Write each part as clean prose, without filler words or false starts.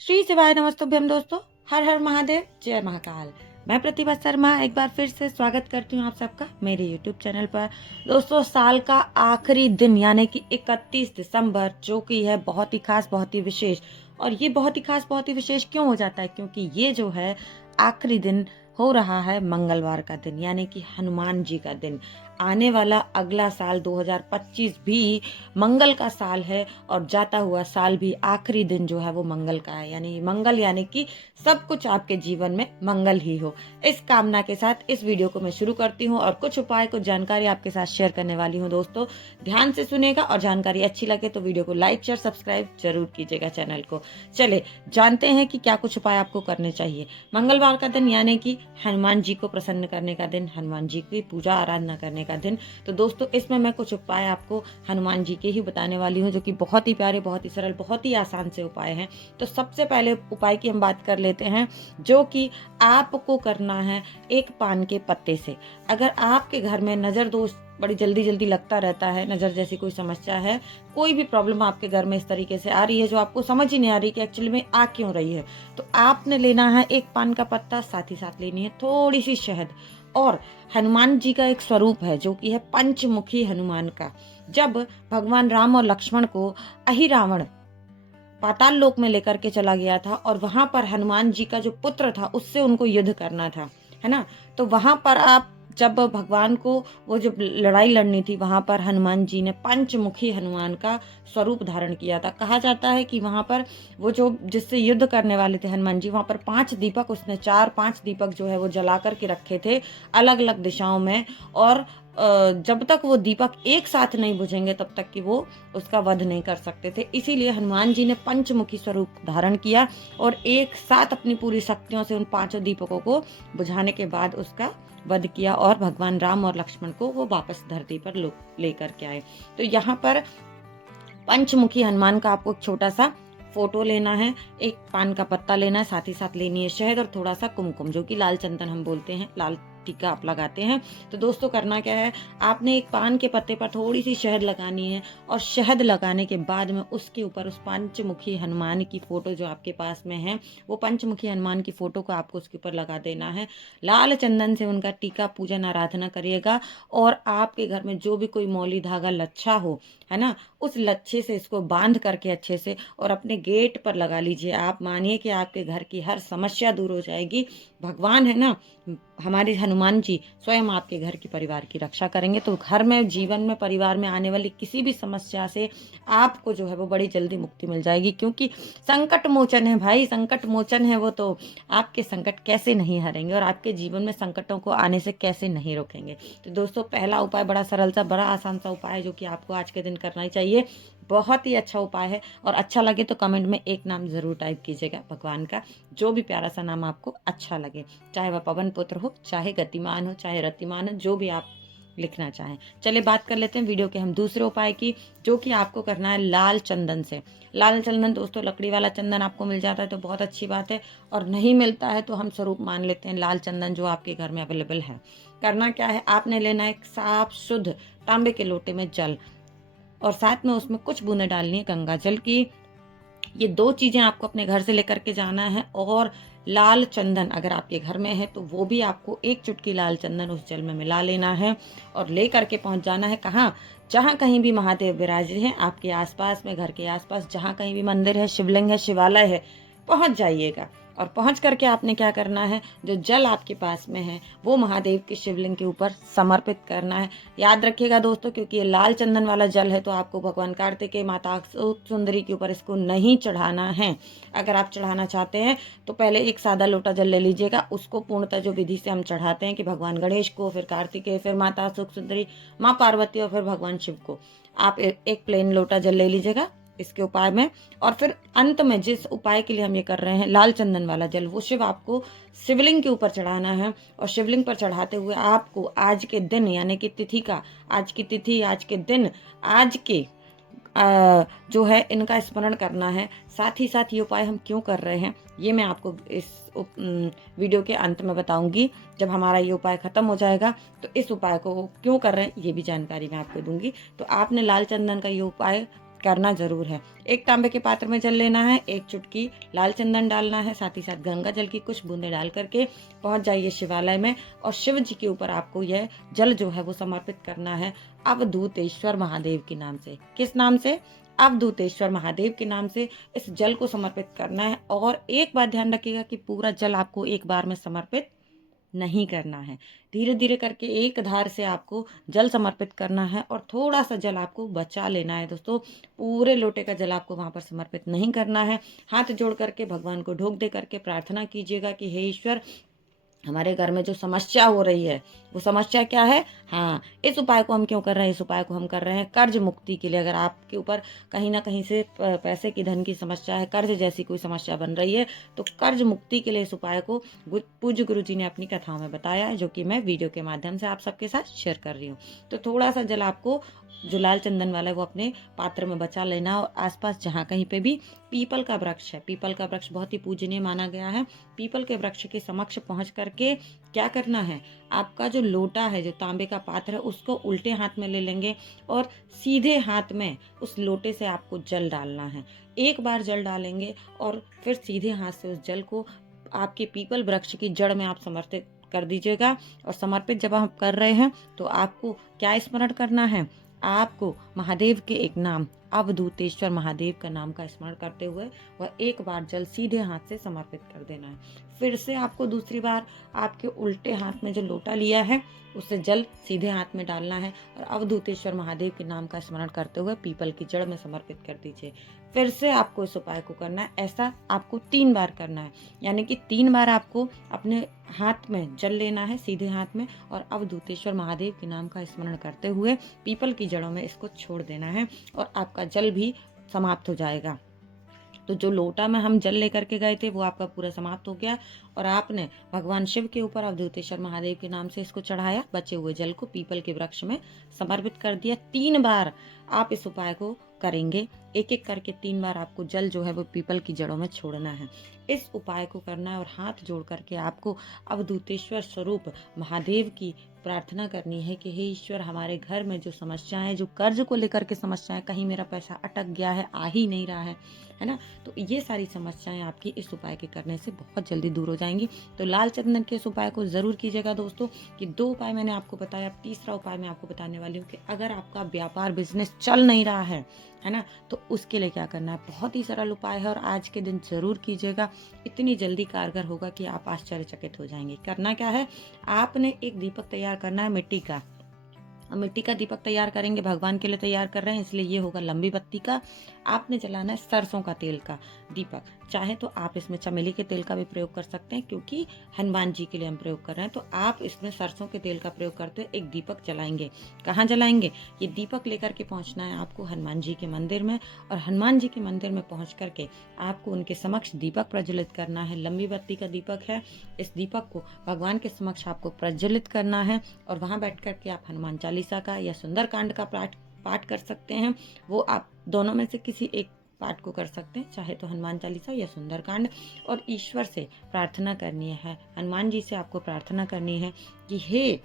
श्री शिवाय नमस्तुभ्यम दोस्तों। हर हर महादेव, जय महाकाल। मैं प्रतिभा शर्मा एक बार फिर से स्वागत करती हूँ आप सबका मेरे YouTube चैनल पर। दोस्तों, साल का आखिरी दिन यानी कि 31 दिसंबर, जो कि है बहुत ही खास, बहुत ही विशेष। और ये बहुत ही खास, बहुत ही विशेष क्यों हो जाता है? क्योंकि ये जो है आखिरी दिन हो रहा है मंगलवार का दिन, यानी कि हनुमान जी का दिन। आने वाला अगला साल 2025 भी मंगल का साल है और जाता हुआ साल भी आखिरी दिन जो है वो मंगल का है। यानी मंगल यानी कि सब कुछ आपके जीवन में मंगल ही हो। इस कामना के साथ इस वीडियो को मैं शुरू करती हूँ और कुछ उपाय, कुछ जानकारी आपके साथ शेयर करने वाली हूँ। दोस्तों, ध्यान से सुनेगा और जानकारी अच्छी लगे तो वीडियो को लाइक, शेयर, सब्सक्राइब जरूर कीजिएगा चैनल को। चले जानते हैं कि क्या कुछ उपाय आपको करने चाहिए। मंगलवार का दिन यानी कि हनुमान जी को प्रसन्न करने का दिन, हनुमान जी की पूजा आराधना करने का दिन। तो दोस्तों, इसमें मैं कुछ उपाय आपको हनुमान जी के ही बताने वाली हूँ, जो कि बहुत ही प्यारे, बहुत ही सरल, बहुत ही आसान से उपाय हैं। तो सबसे पहले उपाय की हम बात कर लेते हैं, जो कि आपको करना है एक पान के पत्ते से। अगर आपके घर में नजर दोष बड़ी जल्दी जल्दी लगता रहता है, नजर जैसी कोई समस्या है, कोई भी प्रॉब्लम आपके घर में इस तरीके से आ रही है जो आपको समझ ही नहीं आ रही कि एक्चुअली में आ क्यों रही है, तो आपने लेना है एक पान का पत्ता, साथ ही साथ लेनी है थोड़ी सी शहद। और हनुमान जी का एक स्वरूप है जो कि है पंचमुखी हनुमान का। जब भगवान राम और लक्ष्मण को अहिरावण पाताल लोक में लेकर के चला गया था और वहां पर हनुमान जी का जो पुत्र था उससे उनको युद्ध करना था, है ना। तो वहां पर आप जब भगवान को वो जो लड़ाई लड़नी थी, वहां पर हनुमान जी ने पंचमुखी हनुमान का स्वरूप धारण किया था। कहा जाता है कि वहां पर वो जो जिससे युद्ध करने वाले थे हनुमान जी, वहां पर 5 दीपक, उसने 4-5 दीपक जो है वो जला करके रखे थे अलग अलग दिशाओं में। और जब तक वो दीपक एक साथ नहीं बुझेंगे तब तक कि वो उसका वध नहीं कर सकते थे। इसीलिए हनुमान जी ने पंचमुखी स्वरूप धारण किया और एक साथ अपनी पूरी शक्तियों से उन 5 दीपकों को बुझाने के बाद उसका वध किया और भगवान राम और लक्ष्मण को वो वापस धरती पर लेकर के आए। तो यहाँ पर पंचमुखी हनुमान का आपको एक छोटा सा फोटो लेना है, एक पान का पत्ता लेना है, साथ ही साथ लेनी है शहद और थोड़ा सा कुमकुम, जो कि लाल चंदन हम बोलते हैं, लाल टीका आप लगाते हैं। तो दोस्तों, करना क्या है, आपने एक पान के पत्ते पर थोड़ी सी शहद लगानी है और शहद लगाने के बाद में उसके ऊपर उस पंचमुखी हनुमान की फोटो जो आपके पास में है, वो पंचमुखी हनुमान की फोटो को आपको उसके ऊपर लगा देना है। लाल चंदन से उनका टीका पूजन आराधना करिएगा और आपके घर में जो भी कोई मौली धागा लच्छा हो, है ना, उस लच्छे से इसको बांध करके अच्छे से और अपने गेट पर लगा लीजिए। आप मानिए कि आपके घर की हर समस्या दूर हो जाएगी। भगवान है ना, हमारे हनुमान जी स्वयं आपके घर की, परिवार की रक्षा करेंगे। तो घर में, जीवन में, परिवार में आने वाली किसी भी समस्या से आपको जो है वो बड़ी जल्दी मुक्ति मिल जाएगी, क्योंकि संकट मोचन है भाई, संकट मोचन है वो। तो आपके संकट कैसे नहीं हरेंगे और आपके जीवन में संकटों को आने से कैसे नहीं रोकेंगे। तो दोस्तों, पहला उपाय बड़ा सरल सा, बड़ा आसान सा उपाय है जो कि आपको आज के दिन करना ही चाहिए। बहुत ही अच्छा उपाय है और अच्छा लगे तो कमेंट में एक नाम जरूर टाइप कीजिएगा भगवान का, जो भी प्यारा सा नाम आपको अच्छा लगे, चाहे वह पवन पुत्र हो, चाहे गतिमान हो, चाहे रतिमान हो, जो भी आप लिखना चाहें। चलिए बात कर लेते हैं वीडियो के हम दूसरे उपाय की, जो कि आपको करना है लाल चंदन से। लाल चंदन दोस्तों, लकड़ी वाला चंदन आपको मिल जाता है तो बहुत अच्छी बात है, और नहीं मिलता है तो हम स्वरूप मान लेते हैं लाल चंदन जो आपके घर में अवेलेबल है। करना क्या है, आपने लेना है एक साफ शुद्ध तांबे के लोटे में जल और साथ में उसमें कुछ बूंदें डालनी है गंगा जल की। ये 2 चीजें आपको अपने घर से लेकर के जाना है। और लाल चंदन अगर आपके घर में है तो वो भी आपको एक चुटकी लाल चंदन उस जल में मिला लेना है और ले करके पहुंच जाना है कहाँ, जहाँ कहीं भी महादेव विराजे हैं आपके आसपास में, घर के आसपास जहाँ कहीं भी मंदिर है, शिवलिंग है, शिवालय है, पहुंच जाइएगा। और पहुंच करके आपने क्या करना है, जो जल आपके पास में है वो महादेव के शिवलिंग के ऊपर समर्पित करना है। याद रखिएगा दोस्तों, क्योंकि ये लाल चंदन वाला जल है तो आपको भगवान कार्तिकेय, माता सुंदरी के ऊपर इसको नहीं चढ़ाना है। अगर आप चढ़ाना चाहते हैं तो पहले एक सादा लोटा जल ले लीजिएगा, उसको पूर्णतः जो विधि से हम चढ़ाते हैं कि भगवान गणेश को, फिर कार्तिकेय, फिर माता सुख सुंदरी, माँ पार्वती और फिर भगवान शिव को, आप एक प्लेन लोटा जल ले लीजिएगा इसके उपाय में। और फिर अंत में जिस उपाय के लिए हम ये कर रहे हैं, लाल चंदन वाला जल, वो शिव आपको शिवलिंग के ऊपर चढ़ाना है। और शिवलिंग पर चढ़ाते हुए आपको आज के दिन यानी कि तिथि का, आज की तिथि, आज के दिन, आज के जो है इनका स्मरण करना है। साथ ही साथ ये उपाय हम क्यों कर रहे हैं ये मैं आपको इस वीडियो के अंत में बताऊंगी। जब हमारा ये उपाय खत्म हो जाएगा तो इस उपाय को क्यों कर रहे हैं ये भी जानकारी मैं आपको दूंगी। तो आपने लाल चंदन का ये उपाय करना ज़रूर है। एक तांबे के पात्र में जल लेना है, एक चुटकी लाल चंदन डालना है, साथ ही साथ गंगा जल की कुछ बूंदें डाल करके पहुंच जाइए शिवालय में और शिव जी के ऊपर आपको यह जल जो है वो समर्पित करना है अवधूतेश्वर महादेव के नाम से। किस नाम से? अवधूतेश्वर महादेव के नाम से इस जल को समर्पित करना है। और एक बात ध्यान रखिएगा कि पूरा जल आपको एक बार में समर्पित नहीं करना है, धीरे धीरे करके एक धार से आपको जल समर्पित करना है और थोड़ा सा जल आपको बचा लेना है दोस्तों। पूरे लोटे का जल आपको वहां पर समर्पित नहीं करना है। हाथ जोड़ करके भगवान को ढोक दे करके प्रार्थना कीजिएगा कि हे ईश्वर, हमारे घर में जो समस्या हो रही है वो समस्या क्या है? हाँ, इस उपाय को हम क्यों कर रहे हैं? इस उपाय को हम कर रहे हैं कर्ज मुक्ति के लिए। अगर आपके ऊपर कहीं ना कहीं से पैसे की, धन की समस्या है, कर्ज जैसी कोई समस्या बन रही है, तो कर्ज मुक्ति के लिए इस उपाय को पूज्य गुरु जी ने अपनी कथाओं में बताया है, जो कि मैं वीडियो के माध्यम से आप सबके साथ शेयर कर रही हूँ। तो थोड़ा सा जल आपको जो लाल चंदन वाला है वो अपने पात्र में बचा लेना। और आसपास जहाँ कहीं पे भी पीपल का वृक्ष है, पीपल का वृक्ष बहुत ही पूजनीय माना गया है, पीपल के वृक्ष के समक्ष पहुंच करके क्या करना है, आपका जो लोटा है, जो तांबे का पात्र है, उसको उल्टे हाथ में ले लेंगे और सीधे हाथ में उस लोटे से आपको जल डालना है। एक बार जल डालेंगे और फिर सीधे हाथ से उस जल को आपके पीपल वृक्ष की जड़ में आप समर्पित कर दीजिएगा। और समर्पित जब आप कर रहे हैं तो आपको क्या स्मरण करना है? आपको महादेव के एक नाम अवधूतेश्वर महादेव का नाम का स्मरण करते हुए वह एक बार जल सीधे हाथ से समर्पित कर देना है। फिर से आपको दूसरी बार आपके उल्टे हाथ में जो लोटा लिया है उससे जल सीधे हाथ में डालना है और अवधूतेश्वर महादेव के नाम का स्मरण करते हुए पीपल की जड़ में समर्पित कर दीजिए। फिर से आपको इस उपाय को करना है। ऐसा आपको 3 बार करना है, यानी कि 3 बार आपको अपने हाथ में जल लेना है सीधे हाथ में और अवधूतेश्वर महादेव के नाम का स्मरण करते हुए पीपल की जड़ों में इसको छोड़ देना है और आपका जल भी समाप्त हो जाएगा। तो जो लोटा में हम जल लेकर के गए थे वो आपका पूरा समाप्त हो गया और आपने भगवान शिव के ऊपर अवधूतेश्वर महादेव के नाम से इसको चढ़ाया। बचे हुए जल को पीपल के वृक्ष में समर्पित कर दिया। 3 बार आप इस उपाय को करेंगे, एक एक करके 3 बार आपको जल जो है वो पीपल की जड़ों में छोड़ना है। इस उपाय को करना है और हाथ जोड़ करके आपको अवधूतेश्वर स्वरूप महादेव की प्रार्थना करनी है कि हे ईश्वर, हमारे घर में जो समस्याएं, जो कर्ज को लेकर के समस्याएं, कहीं मेरा पैसा अटक गया है, आ ही नहीं रहा है ना, तो ये सारी समस्याएं आपकी इस उपाय के करने से बहुत जल्दी दूर हो जाएंगी। तो लाल चंदन के इस उपाय को जरूर कीजिएगा दोस्तों। कि 2 उपाय मैंने आपको बताया, तीसरा उपाय मैं आपको बताने वाली हूँ कि अगर आपका व्यापार बिजनेस चल नहीं रहा है ना, तो उसके लिए क्या करना है। बहुत ही सरल उपाय है और आज के दिन जरूर कीजिएगा, इतनी जल्दी कारगर होगा कि आप आश्चर्यचकित हो जाएंगे। करना क्या है, आपने एक दीपक तैयार करना है मिट्टी का। मिट्टी का दीपक तैयार करेंगे, भगवान के लिए तैयार कर रहे हैं इसलिए ये होगा लंबी बत्ती का। आपने जलाना है सरसों का तेल का दीपक। चाहे तो आप इसमें चमेली के तेल का भी प्रयोग कर सकते हैं, क्योंकि हनुमान जी के लिए हम प्रयोग कर रहे हैं, तो आप इसमें सरसों के तेल का प्रयोग करते हुए एक दीपक जलाएंगे। कहाँ जलाएंगे? ये दीपक लेकर के पहुंचना है आपको हनुमान जी के मंदिर में और हनुमान जी के मंदिर में पहुंच करके आपको उनके समक्ष दीपक प्रज्वलित करना है। लंबी बत्ती का दीपक है, इस दीपक को भगवान के समक्ष आपको प्रज्वलित करना है और वहां बैठ करके आप हनुमान चालीसा का या सुंदरकांड का पाठ कर सकते हैं। वो आप दोनों में से किसी एक पाठ को कर सकते हैं, चाहे तो हनुमान चालीसा या सुंदरकांड। और ईश्वर से प्रार्थना करनी है, हनुमान जी से आपको प्रार्थना करनी है कि हे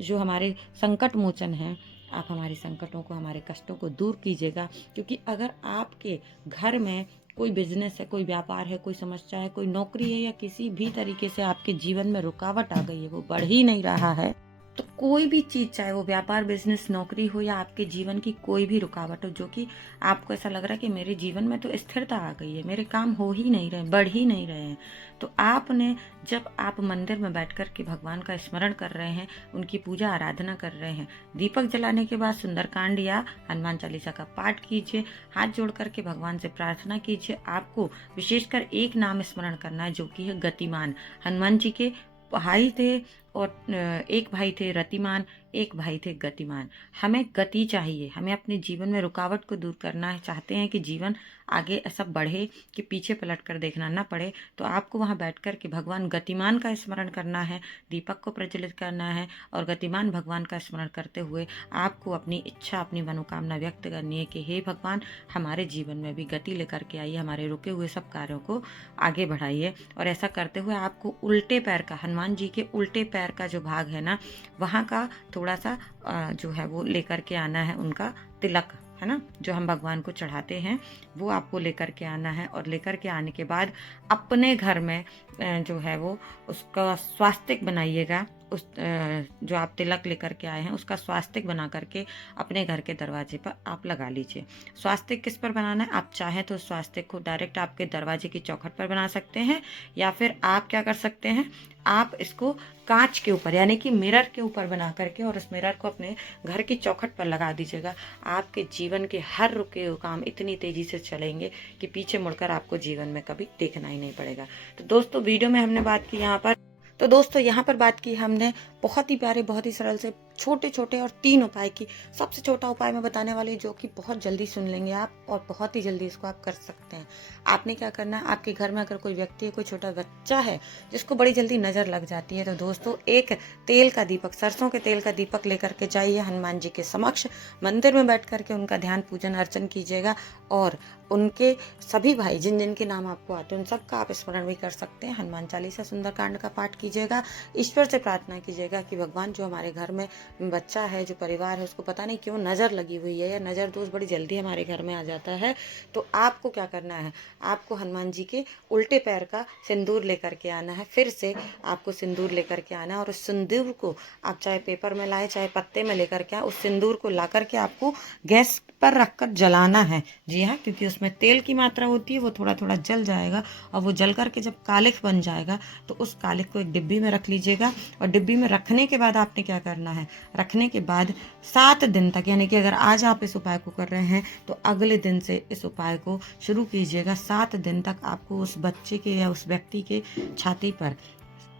जो हमारे संकट मोचन है, आप हमारे संकटों को, हमारे कष्टों को दूर कीजिएगा। क्योंकि अगर आपके घर में कोई बिजनेस है, कोई व्यापार है, कोई समस्या है, कोई नौकरी है या किसी भी तरीके से आपके जीवन में रुकावट आ गई है, वो बढ़ ही नहीं रहा है, तो कोई भी चीज़, चाहे वो व्यापार, बिजनेस, नौकरी हो या आपके जीवन की कोई भी रुकावट हो, जो कि आपको ऐसा लग रहा है कि मेरे जीवन में तो स्थिरता आ गई है, मेरे काम हो ही नहीं रहे, बढ़ ही नहीं रहे हैं, तो आपने जब आप मंदिर में बैठकर के भगवान का स्मरण कर रहे हैं, उनकी पूजा आराधना कर रहे हैं, दीपक जलाने के बाद सुंदरकांड या हनुमान चालीसा का पाठ कीजिए, हाथ जोड़ करके भगवान से प्रार्थना कीजिए। आपको विशेषकर एक नाम स्मरण करना है जो कि है गतिमान। हनुमान जी के भाई थे और एक भाई थे रतिमान, एक भाई थे गतिमान। हमें गति चाहिए, हमें अपने जीवन में रुकावट को दूर करना है, चाहते हैं कि जीवन आगे ऐसा बढ़े कि पीछे पलट कर देखना ना पड़े, तो आपको वहाँ बैठकर के भगवान गतिमान का स्मरण करना है, दीपक को प्रज्वलित करना है और गतिमान भगवान का स्मरण करते हुए आपको अपनी इच्छा, अपनी मनोकामना व्यक्त करनी है कि हे भगवान, हमारे जीवन में भी गति लेकर के आइए, हमारे रुके हुए सब कार्यों को आगे बढ़ाइए। और ऐसा करते हुए आपको उल्टे पैर का, हनुमान जी के उल्टे पैर का जो भाग है ना, वहाँ का थोड़ा सा जो है वो लेकर के आना है, उनका तिलक, है ना, जो हम भगवान को चढ़ाते हैं, वो आपको लेकर के आना है। और लेकर के आने के बाद अपने घर में जो है वो उसका स्वास्तिक बनाइएगा। उस जो आप तिलक लेकर के आए हैं उसका स्वास्तिक बना करके अपने घर के दरवाजे पर आप लगा लीजिए। स्वास्तिक किस पर बनाना है? आप चाहें तो स्वास्तिक को डायरेक्ट आपके दरवाजे की चौखट पर बना सकते हैं, या फिर आप क्या कर सकते हैं, आप इसको कांच के ऊपर यानी कि मिरर के ऊपर बना करके और उस मिरर को अपने घर की चौखट पर लगा दीजिएगा। आपके जीवन के हर रुके हुए काम इतनी तेजी से चलेंगे कि पीछे मुड़कर आपको जीवन में कभी देखना ही नहीं पड़ेगा। तो दोस्तों वीडियो में हमने बात की यहाँ पर बात की हमने बहुत ही प्यारे, बहुत ही सरल से छोटे छोटे और 3 उपाय की। सबसे छोटा उपाय मैं बताने वाली जो कि बहुत जल्दी सुन लेंगे आप, और बहुत ही जल्दी इसको आप कर सकते हैं। आपने क्या करना है, आपके घर में अगर कोई व्यक्ति है, कोई छोटा बच्चा है जिसको बड़ी जल्दी नज़र लग जाती है, तो दोस्तों एक तेल का दीपक, सरसों के तेल का दीपक लेकर के जाइए हनुमान जी के समक्ष, मंदिर में बैठ करके उनका ध्यान पूजन अर्चन कीजिएगा। और उनके सभी भाई जिन जिन के नाम आपको आते हैं उन सबका आप स्मरण भी कर सकते हैं। हनुमान चालीसा, सुंदरकांड का पाठ कीजिएगा। ईश्वर से प्रार्थना कीजिएगा कि भगवान, जो हमारे घर में बच्चा है, जो परिवार है, उसको पता नहीं क्यों नज़र लगी हुई है या नज़र दोष बड़ी जल्दी हमारे घर में आ जाता है, तो आपको क्या करना है, आपको हनुमान जी के उल्टे पैर का सिंदूर लेकर के आना है। फिर से आपको सिंदूर लेकर के आना है और उस सिंदूर को आप चाहे पेपर में लाए चाहे पत्ते में लेकर के आए, उस सिंदूर को ला करके आपको गैस पर रखकर जलाना है। जी हाँ, क्योंकि उसमें तेल की मात्रा होती है, वो थोड़ा थोड़ा जल जाएगा और वो जल करके जब कालिख बन जाएगा तो उस कालिख को एक डिब्बी में रख लीजिएगा। और डिब्बी में रखने के बाद आपने क्या करना है, रखने के बाद 7 दिन तक, यानी कि अगर आज आप इस उपाय को कर रहे हैं तो अगले दिन से इस उपाय को शुरू कीजिएगा। 7 दिन तक आपको उस बच्चे के या उस व्यक्ति के छाती पर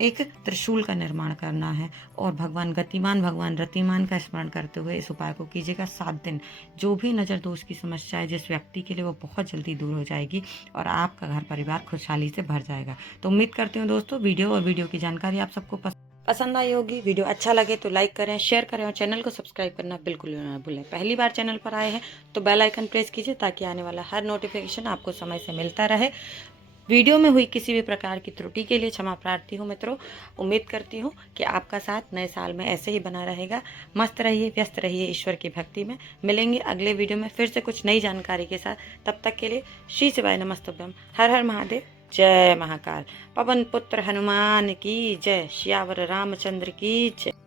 एक त्रिशूल का निर्माण करना है और भगवान गतिमान, भगवान रतिमान का स्मरण करते हुए इस उपाय को कीजिएगा 7 दिन। जो भी नज़र दोष की समस्या है जिस व्यक्ति के लिए, वो बहुत जल्दी दूर हो जाएगी और आपका घर परिवार खुशहाली से भर जाएगा। तो उम्मीद करती हूँ दोस्तों वीडियो की जानकारी आप सबको पसंद आई होगी। वीडियो अच्छा लगे तो लाइक करें, शेयर करें और चैनल को सब्सक्राइब करना बिल्कुल ना भूलें। पहली बार चैनल पर आए हैं तो बेल आइकन प्रेस कीजिए ताकि आने वाला हर नोटिफिकेशन आपको समय से मिलता रहे। वीडियो में हुई किसी भी प्रकार की त्रुटि के लिए क्षमा प्रार्थी हूँ मित्रों। उम्मीद करती हूँ कि आपका साथ नए साल में ऐसे ही बना रहेगा। मस्त रहिए, व्यस्त रहिए ईश्वर की भक्ति में। मिलेंगे अगले वीडियो में फिर से कुछ नई जानकारी के साथ। तब तक के लिए श्री शिवाय नमस्तुभ्यम। हर हर महादेव, जय महाकाल। पवन पुत्र हनुमान की जय। श्यावर रामचंद्र की जय।